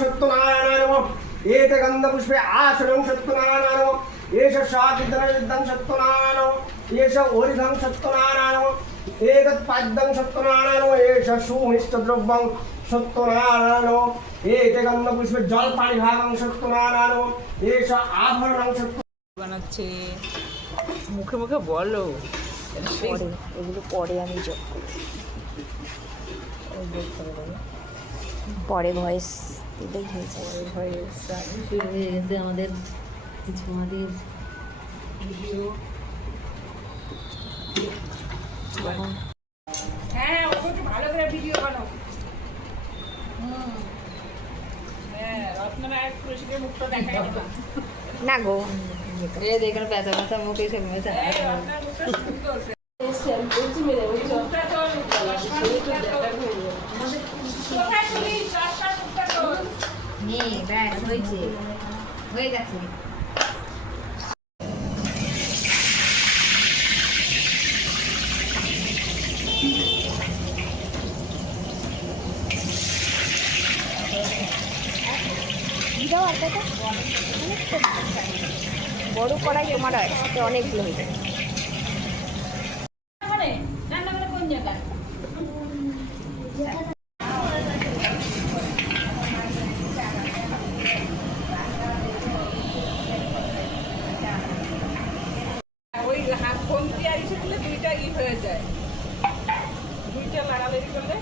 सत्यनारायणाय नमः एते गन्धपुष्पे आसनं सत्यनारायणाय नमः एष शाकिद्रविद्धं सत्यनारायणाय नमः एष ओरिधं सत्यनारायणाय नमः एतत् पाद्यं सत्यनारायणाय नमः एष सुमिष्टद्रव्यं सत्यनारायणाय नमः एते गन्धपुष्पे जलपाणिभागं सत्यनारायणाय नमः एष आभरणं सत्य বানাচ্ছে মুখে মুখে বলো পরে এগুলো পরে আমি যোগ করি, পরে ভয়েস দিলেই হয়ে যাবে। শুরু হয়ে গেছে আমাদের কিছু আমাদের ভিডিও। হ্যাঁ ওকে একটু ভালো করে ভিডিও বানাও। হ্যাঁ রত্ননায়ক পুরস্কারের মুখটা দেখাই না। না গো, এই দেখুন পেঁচা পেঁচা মুখ এসে মেয়েছে। রত্নার মুখটা সুন্দর। মুখটা তোর, চশমার মুখটা তোর। কোথায় তুলি? চশমার মুখটা তোর। নেই ব্যাস হয়েছে, হয়ে গেছে। দাও আর কত বড় কড়াই তোমার একসাথে অনেকগুলো হয়ে যাবে। ওই হাত কমতি আর এসে দিলে দুইটা হয়ে যায়, দুইটা লাগালাগি করলে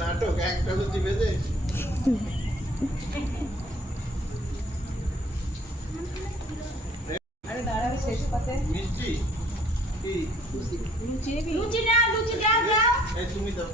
নাটক একটা তো দিবে যে আরে দাঁড়াবে শেষ পাতে মিষ্টি কি লুচি না লুচি দাও দাও এই তুমি দাও